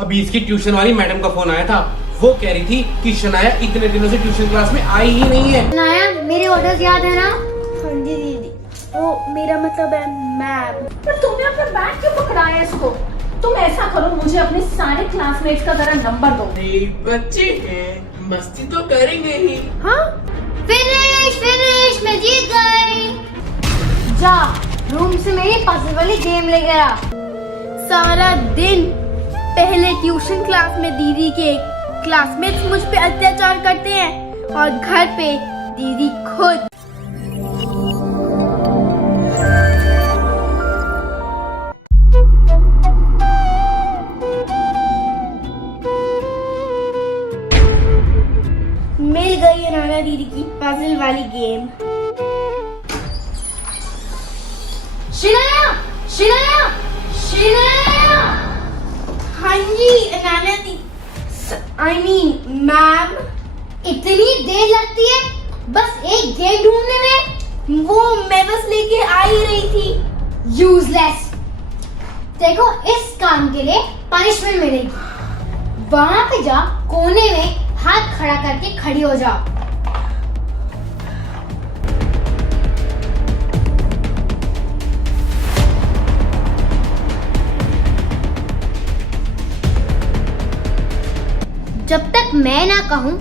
अभी इसकी ट्यूशन वाली मैडम का फोन आया था। वो कह रही थी कि शनाया इतने दिनों से ट्यूशन क्लास में आई ही नहीं है। शनाया, मेरे ऑर्डर्स याद है ना? हाँ जी दीदी, वो मेरा मतलब है मैम। पर तुमने अपना बैग क्यों पकड़ाया है इसको? तुम ऐसा करो, मुझे अपने सारे क्लासमेट्स का जरा नंबर दो। बच्चे हैं, मस्ती तो करेंगे ही। हाँ, फिनिश, मैं जीत गई। जा रूम से मेरी पजल वाली गेम लेके आ। सारा दिन पहले ट्यूशन क्लास में दीदी के क्लासमेट्स मुझ पे अत्याचार करते हैं और घर पे दीदी खुद। मिल गई है नाना दीदी की पजल वाली गेम। शनाया! हाँ जी नाना दी, आई मीन मैम। इतनी देर लगती है बस एक गेम ढूंढने में? वो मैं बस लेके आ ही रही थी। यूजलेस। देखो, इस काम के लिए पनिशमेंट मिलेगी। वहां पे जा, कोने में हाथ खड़ा करके खड़ी हो जाओ। जब तक मैं ना कहूं,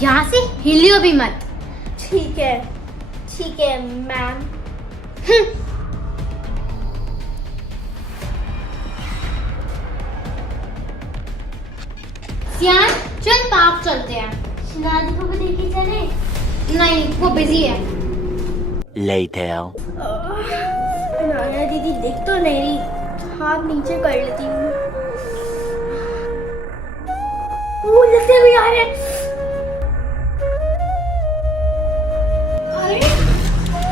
यहाँ से हिलियो भी मत। ठीक है मैम। सियान, चल पार्क चलते हैं। शनादी को भी देखी चले? नहीं, वो बिजी है। Later. नाना दीदी देख तो नहीं रही, हाथ नीचे कर लेती हूँ। वो लगते भी आ रहे। अरे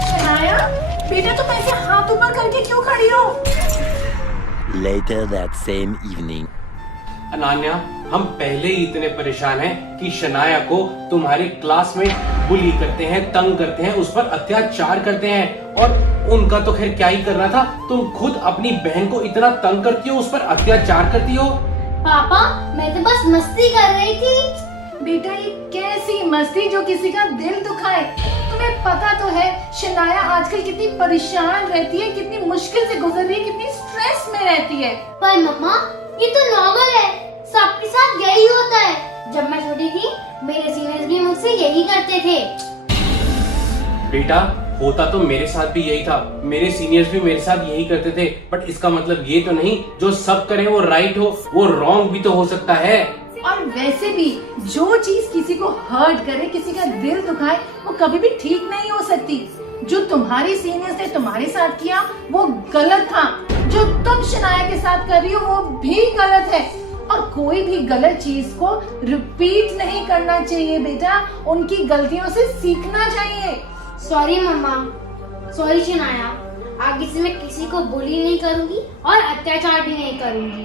शनाया, बेटा तुम ऐसे हाथ ऊपर करके क्यों खड़ी हो? Later that same evening. Ananya, हम पहले ही इतने परेशान हैं कि शनाया को तुम्हारे क्लासमेट बुली करते हैं, तंग करते हैं, उस पर अत्याचार करते हैं। और उनका तो खैर क्या ही करना था, तुम खुद अपनी बहन को इतना तंग करती हो, उस पर अत्याचार करती हो। पापा, मैं तो बस मस्ती कर रही थी। बेटा ये कैसी मस्ती जो किसी का दिल दुखाए? तुम्हें पता तो है शनाया आजकल कितनी परेशान रहती है, कितनी मुश्किल से गुजर रही है, कितनी स्ट्रेस में रहती है। पर मम्मा, ये तो नॉर्मल है, सबके साथ यही होता है। जब मैं छोटी थी, मेरे सीनियर्स भी मुझसे यही करते थे। बेटा, होता तो मेरे साथ भी यही था, मेरे सीनियर्स भी मेरे साथ यही करते थे। बट इसका मतलब ये तो नहीं जो सब करें वो राइट हो, वो रॉन्ग भी तो हो सकता है। और वैसे भी जो चीज किसी को हर्ट करे, किसी का दिल दुखाए, वो कभी भी ठीक नहीं हो सकती। जो तुम्हारी सीनियर्स ने तुम्हारे साथ किया वो गलत था, जो तुम शनाया के साथ कर रही हो वो भी गलत है। और कोई भी गलत चीज को रिपीट नहीं करना चाहिए बेटा, उनकी गलतियों से सीखना चाहिए। सॉरी मम्मा, सॉरी शनाया। आगे से मैं किसी को बुली नहीं करूंगी और अत्याचार भी नहीं करूंगी।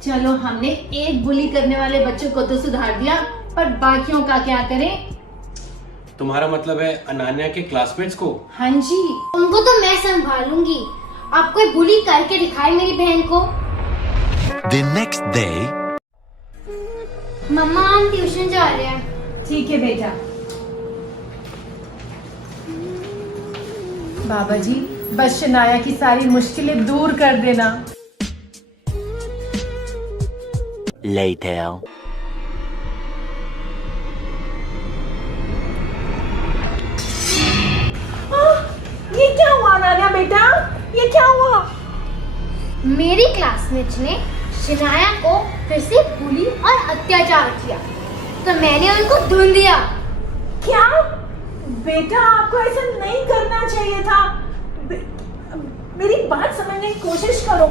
चलो, हमने एक बुली करने वाले बच्चों को तो सुधार दिया, पर बाकियों का क्या करें? तुम्हारा मतलब है अनान्या के क्लासमेट्स को? हाँ जी, उनको तो मैं संभालूंगी। आप कोई बुली करके दिखाए मेरी बहन को। The next day. मम्मा, हम ट्यूशन जा रहे हैं। ठीक है बेटा। बाबा जी, बस शनाया की सारी मुश्किलें दूर कर देना। Later. ये क्या हुआ नाना बेटा? ये क्या हुआ? मेरी क्लासमेट्स ने शनाया को फिर से बुली और अत्याचार किया, तो मैंने उनको ढूंढ दिया। क्या? बेटा आपको ऐसा नहीं करना चाहिए था। मेरी बात समझने की कोशिश करो।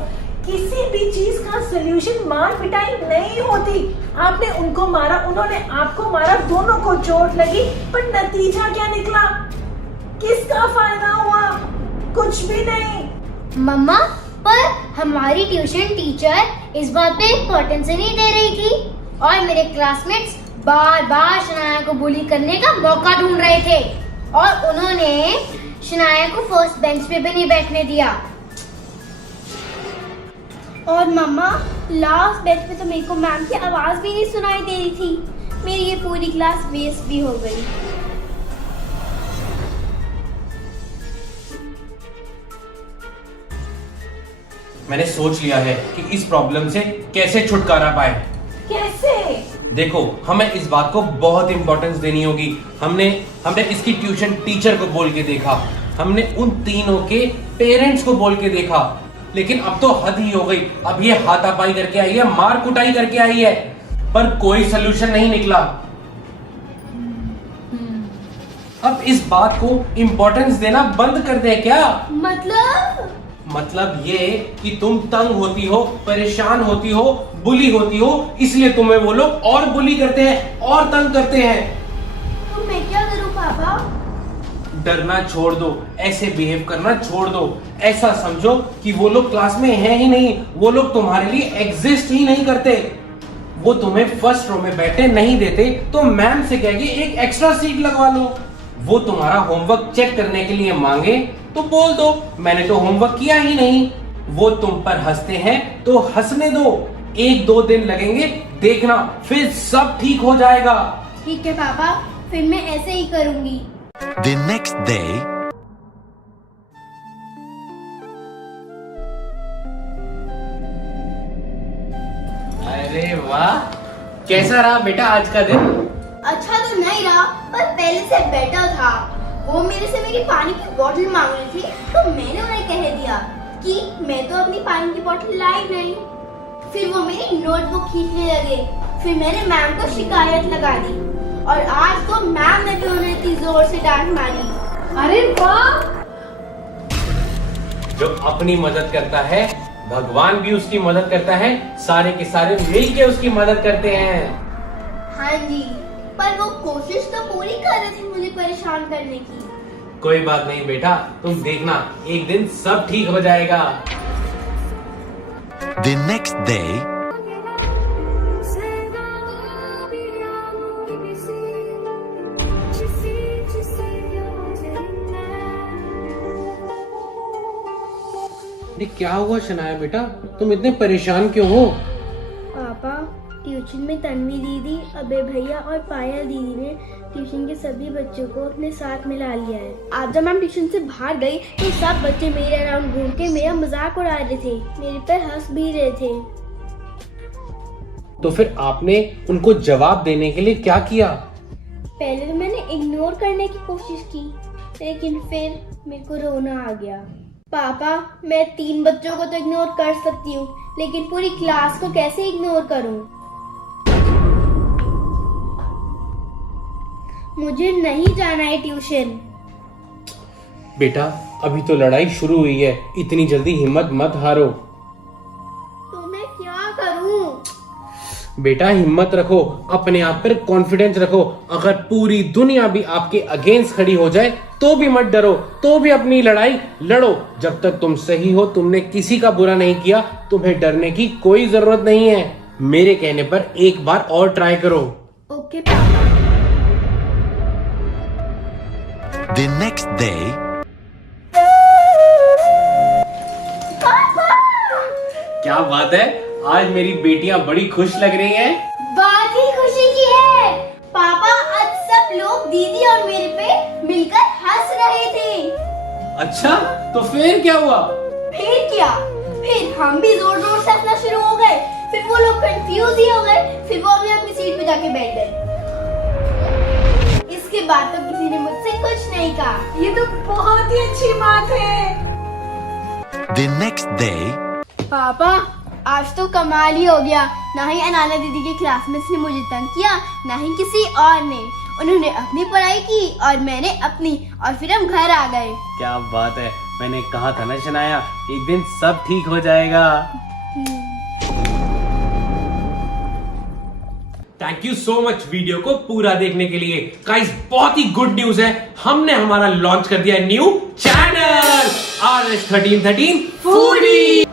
किसी भी चीज का सलूशन मार पिटाई नहीं होती। आपने उनको मारा, उन्होंने आपको मारा, दोनों को चोट लगी, पर नतीजा क्या निकला? किसका फायदा हुआ? कुछ भी नहीं। मम्मा, पर हमारी ट्यूशन टीचर इस बात पे इम्पोर्टेंस नहीं दे रही थी और मेरे क्लासमेट्स बार बार शनाया को बुली करने का मौका ढूंढ रहे थे और उन्होंने शनाया को फर्स्ट बेंच पे भी नहीं बैठने दिया। और मम्मा, लास्ट बेंच पे तो मेरे को मैम की आवाज भी नहीं सुनाई दे रही थी। मेरी ये पूरी क्लास वेस्ट भी हो गई। मैंने सोच लिया है कि इस प्रॉब्लम से कैसे छुटकारा पाए। कैसे? देखो, हमें इस बात को बहुत इंपॉर्टेंस देनी होगी। हमने इसकी ट्यूशन टीचर को बोल के देखा, हमने उन तीनों के पेरेंट्स को बोल के देखा, लेकिन अब तो हद ही हो गई। अब ये हाथापाई करके आई है, मार कुटाई करके आई है, पर कोई सलूशन नहीं निकला। अब इस बात को इंपॉर्टेंस देना बंद कर दे क्या? मतलब ये कि तुम तंग होती हो, परेशान होती हो, बुली होती हो, इसलिए तुम्हें वो लोग और बुली करते हैं और तंग करते हैं। तो मैं क्या करूं पापा? डरना छोड़ दो, ऐसे बिहेव करना छोड़ दो। ऐसा समझो कि वो लोग क्लास में हैं ही नहीं, वो लोग तुम्हारे लिए एग्जिस्ट ही नहीं करते। वो तुम्हें फर्स्ट रो में बैठे नहीं देते तो मैम से कह के एक एक्स्ट्रा सीट लगवा लो। वो तुम्हारा होमवर्क चेक करने के लिए मांगे तो बोल दो मैंने तो होमवर्क किया ही नहीं। वो तुम पर हंसते हैं तो हंसने दो, 1-2 दिन लगेंगे, देखना फिर सब ठीक हो जाएगा। ठीक है पापा, फिर मैं ऐसे ही करूंगी। The next day, अरे वाह, कैसा रहा बेटा आज का दिन? अच्छा तो नहीं रहा, पर पहले से बेटर था। वो मेरे से मेरी पानी की बोतल मांग रही थी, तो मैंने उन्हें कह दिया कि मैं तो अपनी पानी की बोतल लाई नहीं। फिर वो मेरी नोटबुक खींचने लगे, फिर मैंने मैम को शिकायत लगा दी, और आज तो मैम ने भी उन्हें इतनी जोर से डांट मारी। अरे वाह! जो अपनी मदद करता है, भगवान भी उसकी मदद करता है, सारे के सारे मिल के उसकी मदद करते हैं। हाँ जी, पर वो कोशिश तो पूरी कर रहे थे मुझे परेशान करने की। कोई बात नहीं बेटा, तुम देखना एक दिन सब ठीक हो जाएगा। the next day, ये क्या हुआ शनाया बेटा, तुम इतने परेशान क्यों हो? पापा, ट्यूशन में तन्वी दीदी, अबे भैया और पायल दीदी ने ट्यूशन के सभी बच्चों को अपने साथ मिला लिया है। आज जब मैम ट्यूशन से बाहर गई तो सब बच्चे मेरे अराउंड घूम के मेरा मजाक उड़ा रहे थे, मेरे पे हंस भी रहे थे। तो फिर आपने उनको जवाब देने के लिए क्या किया? पहले तो मैंने इग्नोर करने की कोशिश की, लेकिन फिर मेरे को रोना आ गया। पापा, मैं 3 बच्चों को तो इग्नोर कर सकती हूँ, लेकिन पूरी क्लास को कैसे इग्नोर करूँ? मुझे नहीं जाना है ट्यूशन। बेटा, अभी तो लड़ाई शुरू हुई है, इतनी जल्दी हिम्मत मत हारो। तो मैं क्या करूं? बेटा हिम्मत रखो, अपने आप पर कॉन्फिडेंस रखो। अगर पूरी दुनिया भी आपके अगेंस्ट खड़ी हो जाए तो भी मत डरो, तो भी अपनी लड़ाई लड़ो। जब तक तुम सही हो, तुमने किसी का बुरा नहीं किया, तुम्हें डरने की कोई जरूरत नहीं है। मेरे कहने पर एक बार और ट्राई करो। ओके पापा। the next day, क्या बात है, आज मेरी बेटियां बड़ी खुश लग रही हैं। बात ही खुशी की है पापा, आज सब लोग दीदी और मेरे पे मिलकर हंस रहे थे। अच्छा, तो फिर क्या हुआ? फिर क्या, फिर हम भी जोर जोर से हंसना शुरू हो गए। फिर वो लोग कंफ्यूज ही हो गए, फिर वो भी अपनी सीट पे जाके बैठ गए। इसके बाद तो किसी ने मुझसे कुछ नहीं कहा। ये तो बहुत ही अच्छी बात है। the next day, पापा, आज तो कमाल ही हो गया। ना ही अनाना दीदी के क्लासमेट्स ने मुझे तंग किया, ना ही किसी और ने। उन्होंने अपनी पढ़ाई की और मैंने अपनी, और फिर हम घर आ गए। क्या बात है, मैंने कहा था ना शनाया, एक दिन सब ठीक हो जाएगा। Thank you so much video को पूरा देखने के लिए। गाइस, बहुत ही गुड न्यूज है, हमने हमारा लॉन्च कर दिया न्यू चैनल RS1313 फूडी।